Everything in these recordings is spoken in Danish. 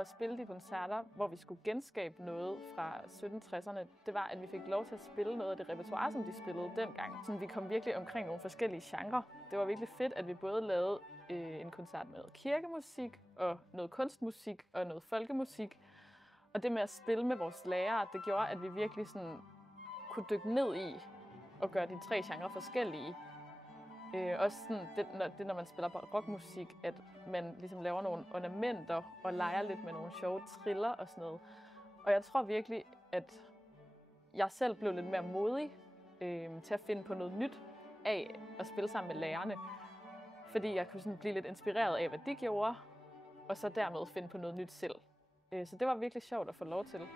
at spille de koncerter, hvor vi skulle genskabe noget fra 1760'erne, det var, at vi fik lov til at spille noget af det repertoire, som de spillede dengang. Så vi kom virkelig omkring nogle forskellige genrer. Det var virkelig fedt, at vi både lavede en koncert med noget kirkemusik, og noget kunstmusik og noget folkemusik. Og det med at spille med vores lærere, det gjorde, at vi virkelig sådan kunne dykke ned i og gøre de 3 genrer forskellige. Også sådan, når man spiller rockmusik, at man ligesom laver nogle ornamenter og leger lidt med nogle sjove triller og sådan noget. Og jeg tror virkelig, at jeg selv blev lidt mere modig til at finde på noget nyt af at spille sammen med lærerne. Fordi jeg kunne sådan blive lidt inspireret af, hvad de gjorde, og så dermed finde på noget nyt selv. Så det var virkelig sjovt at få lov til.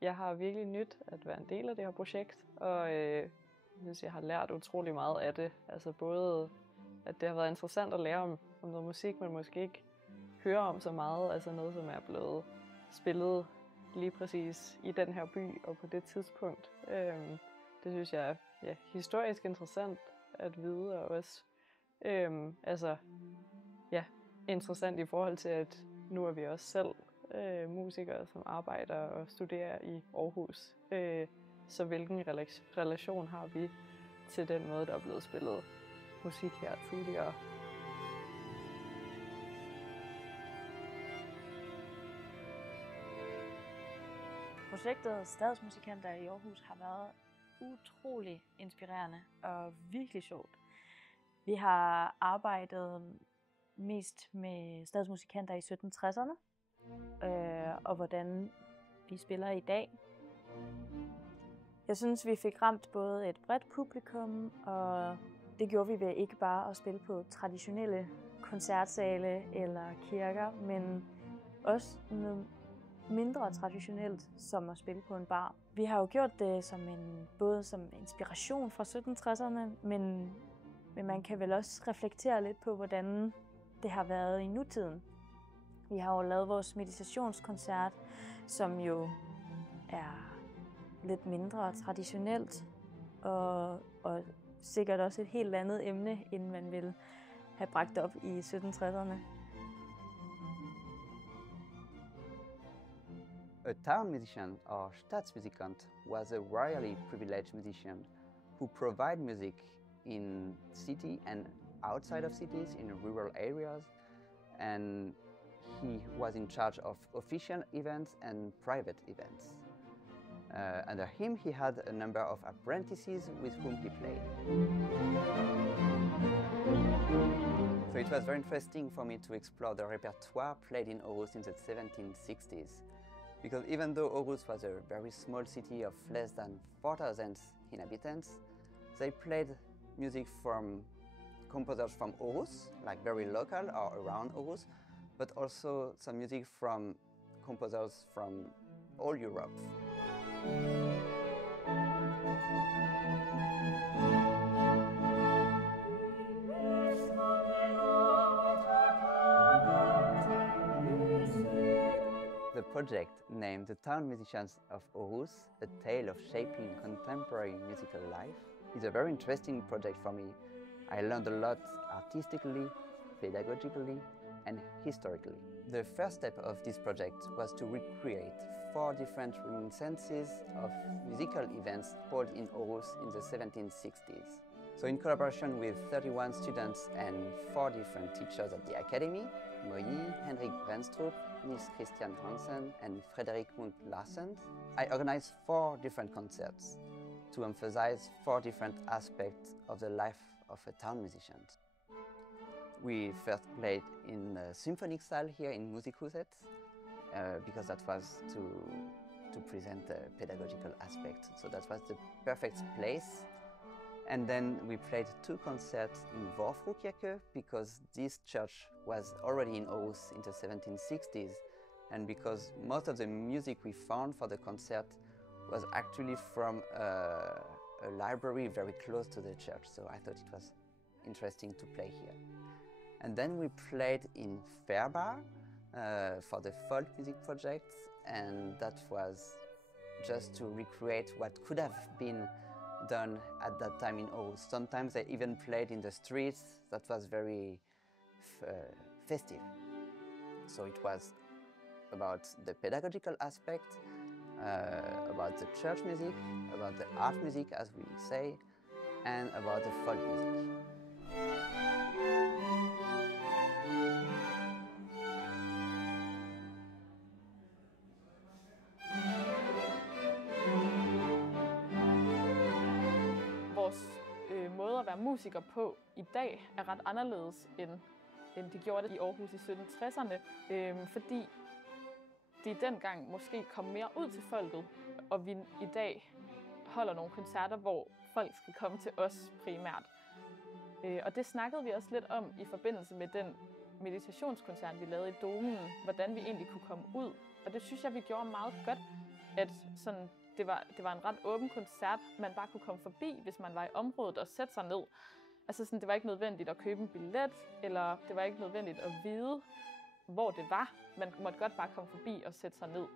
Jeg har virkelig nyt at være en del af det her projekt, og jeg synes, jeg har lært utrolig meget af det. Altså både, at det har været interessant at lære om noget musik, man måske ikke hører om så meget. Altså noget, som er blevet spillet lige præcis i den her by og på det tidspunkt. Det synes jeg er historisk interessant at vide, og også interessant i forhold til, at nu er vi også selv musikere, som arbejder og studerer i Aarhus. Så hvilken relation har vi til den måde, der er blevet spillet musik her tidligere? Projektet Stadsmusikanter i Aarhus har været utrolig inspirerende og virkelig sjovt. Vi har arbejdet mest med stadsmusikanter i 1760'erne, og hvordan vi spiller i dag. Jeg synes, vi fik ramt både et bredt publikum, og det gjorde vi ved ikke bare at spille på traditionelle koncertsale eller kirker, men også noget mindre traditionelt, som at spille på en bar. Vi har jo gjort det både som inspiration fra 1760'erne, men man kan vel også reflektere lidt på, hvordan det har været i nutiden. Vi har jo lavet vores meditationskoncert, som jo er lidt mindre traditionelt, og sikkert også et helt andet emne, end man ville have bragt op i 1760'erne. A town musician or Staatsmusikant was a royally privileged musician who provided music in city and outside of cities, in rural areas, and he was in charge of official events and private events. Under him, he had a number of apprentices with whom he played. So it was very interesting for me to explore the repertoire played in Aarhus in the 1760s. Because even though Aarhus was a very small city of less than 4,000 inhabitants, they played music from composers from Aarhus, like very local or around Aarhus, but also some music from composers from all Europe. The project, named The Town Musicians of Aarhus, A Tale of Shaping Contemporary Musical Life, is a very interesting project for me. I learned a lot artistically, pedagogically, and historically. The first step of this project was to recreate 4 different reminiscences of musical events held in Aarhus in the 1760s. So in collaboration with 31 students and 4 different teachers at the Academy, Moi, Henrik Brenstrup, Nils Christian Hansen and Frederik Munk Larsen, I organized 4 different concerts to emphasize 4 different aspects of the life of a town musician. We first played in the symphonic saal here in Musikhuset, because that was to present the pedagogical aspect. So that was the perfect place. And then we played 2 concerts in Vorfrukirche, because this church was already in Aarhus in the 1760s, and because most of the music we found for the concert was actually from a library very close to the church, so I thought it was interesting to play here. And then we played in Färbar, for the folk music project, and that was just to recreate what could have been done at that time in Aarhus. Sometimes they even played in the streets. That was very festive. So it was about the pedagogical aspect, about the church music, about the art music, as we say, and about the folk music. Vores måde at være musiker på i dag er ret anderledes end de gjorde det i Aarhus i 1760'erne, fordi de dengang måske kom mere ud til folket, og vi i dag holder nogle koncerter, hvor folk skal komme til os primært. Og det snakkede vi også lidt om i forbindelse med den meditationskoncert, vi lavede i Domen, hvordan vi egentlig kunne komme ud. Og det synes jeg, vi gjorde meget godt, at sådan, det var en ret åben koncert, man bare kunne komme forbi, hvis man var i området og sætte sig ned. Altså sådan, det var ikke nødvendigt at købe en billet, eller det var ikke nødvendigt at vide, hvor det var. Man måtte godt bare komme forbi og sætte sig ned.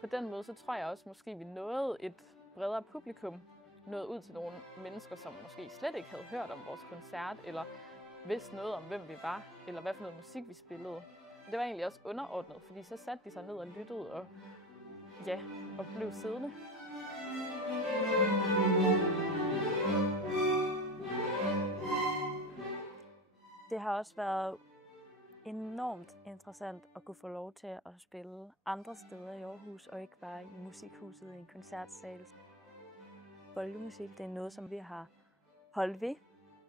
På den måde, så tror jeg også, måske vi nåede et bredere publikum, nåede ud til nogle mennesker, som måske slet ikke havde hørt om vores koncert, eller vidste noget om, hvem vi var, eller hvad for noget musik vi spillede. Det var egentlig også underordnet, fordi så satte de sig ned og lyttede og blev siddende. Det har også været enormt interessant at kunne få lov til at spille andre steder i Aarhus, og ikke bare i musikhuset i en koncertsal. Folkemusik, det er noget, som vi har holdt ved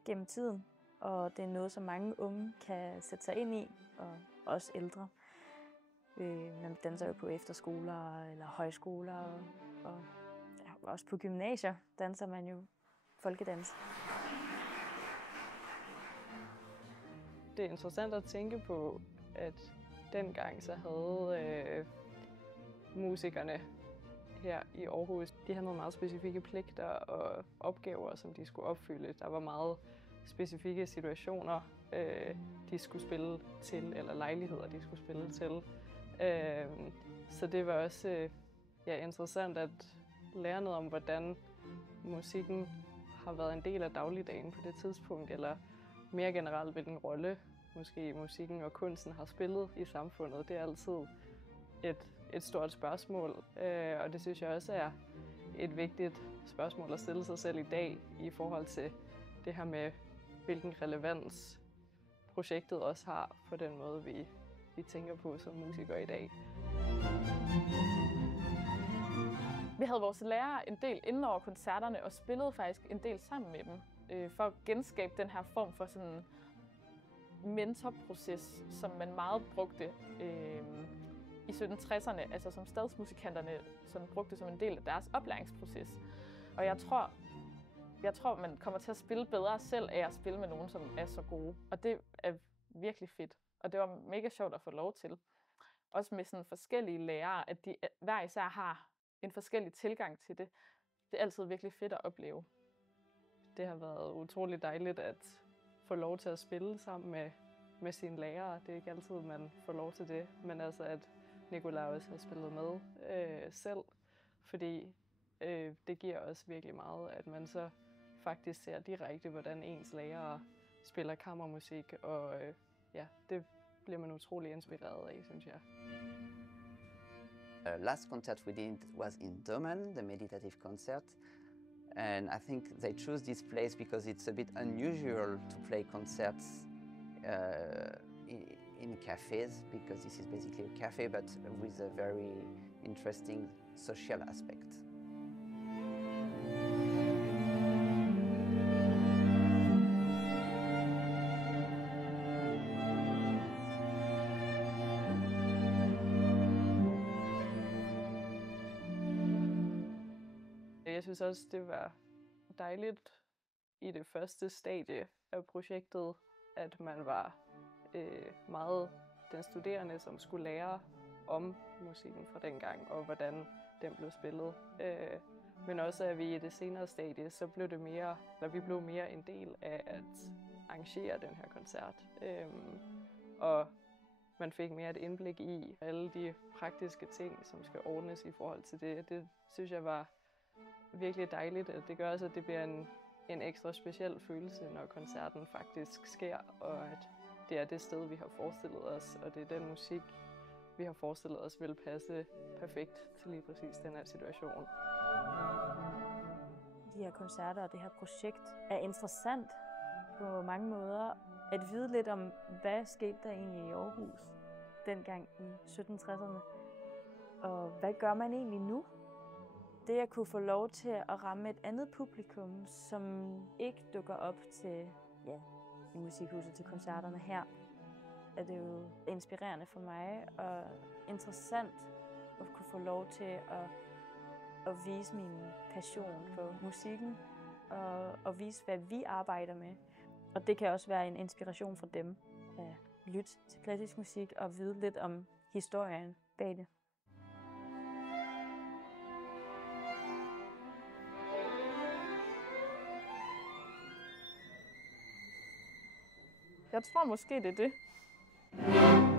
gennem tiden, og det er noget, som mange unge kan sætte sig ind i, og også ældre. Man danser jo på efterskoler eller højskoler, og også på gymnasier danser man jo folkedans. Det er interessant at tænke på, at dengang så havde musikerne her i Aarhus, de havde nogle meget specifikke pligter og opgaver, som de skulle opfylde. Der var meget specifikke situationer, de skulle spille til, eller lejligheder, de skulle spille til. Så det var også interessant at lære noget om, hvordan musikken har været en del af dagligdagen på det tidspunkt, eller mere generelt, hvilken rolle måske musikken og kunsten har spillet i samfundet. Det er altid et stort spørgsmål, og det synes jeg også er et vigtigt spørgsmål at stille sig selv i dag i forhold til det her med, hvilken relevans projektet også har for den måde, vi tænker på som musikere i dag. Vi havde vores lærere en del inden over koncerterne og spillede faktisk en del sammen med dem for at genskabe den her form for sådan mentorproces, som man meget brugte i 1760'erne, altså som stadsmusikanterne sådan brugte som en del af deres oplæringsproces. Og jeg tror, man kommer til at spille bedre selv af at spille med nogen, som er så gode. Og det er virkelig fedt. Og det var mega sjovt at få lov til. Også med sådan forskellige lærere, at de hver især har en forskellig tilgang til det. Det er altid virkelig fedt at opleve. Det har været utroligt dejligt at få lov til at spille sammen med sine lærere. Det er ikke altid, man får lov til det, men altså at Nicolai også har spillet med selv, fordi det giver også virkelig meget, at man så faktisk ser direkte, hvordan ens lærere spiller kammermusik, og det bliver man utrolig inspireret af, synes jeg. Last concert we did was in Domen, the meditative concert. And I think they choose this place because it's a bit unusual to play concerts in cafes, because this is basically a cafe, but with a very interesting social aspect. Jeg synes også, det var dejligt i det første stadie af projektet, at man var meget den studerende, som skulle lære om musikken fra dengang, og hvordan den blev spillet. Men også, at vi i det senere stadie, så blev det mere, eller vi blev mere en del af at arrangere den her koncert. Og man fik mere et indblik i alle de praktiske ting, som skal ordnes i forhold til det. Det synes jeg var virkelig dejligt, at det gør også, at det bliver en ekstra speciel følelse, når koncerten faktisk sker, og at det er det sted, vi har forestillet os, og det er den musik, vi har forestillet os vil passe perfekt til lige præcis den her situation. De her koncerter og det her projekt er interessant på mange måder. At vide lidt om, hvad skete der egentlig i Aarhus dengang i 1760'erne, og hvad gør man egentlig nu? Det at kunne få lov til at ramme et andet publikum, som ikke dukker op til i Musikhuset til koncerterne her, er det jo inspirerende for mig og interessant at kunne få lov til at vise min passion for musikken og vise, hvad vi arbejder med. Og det kan også være en inspiration for dem at lytte til klassisk musik og vide lidt om historien bag det. Jeg tror måske, det er det.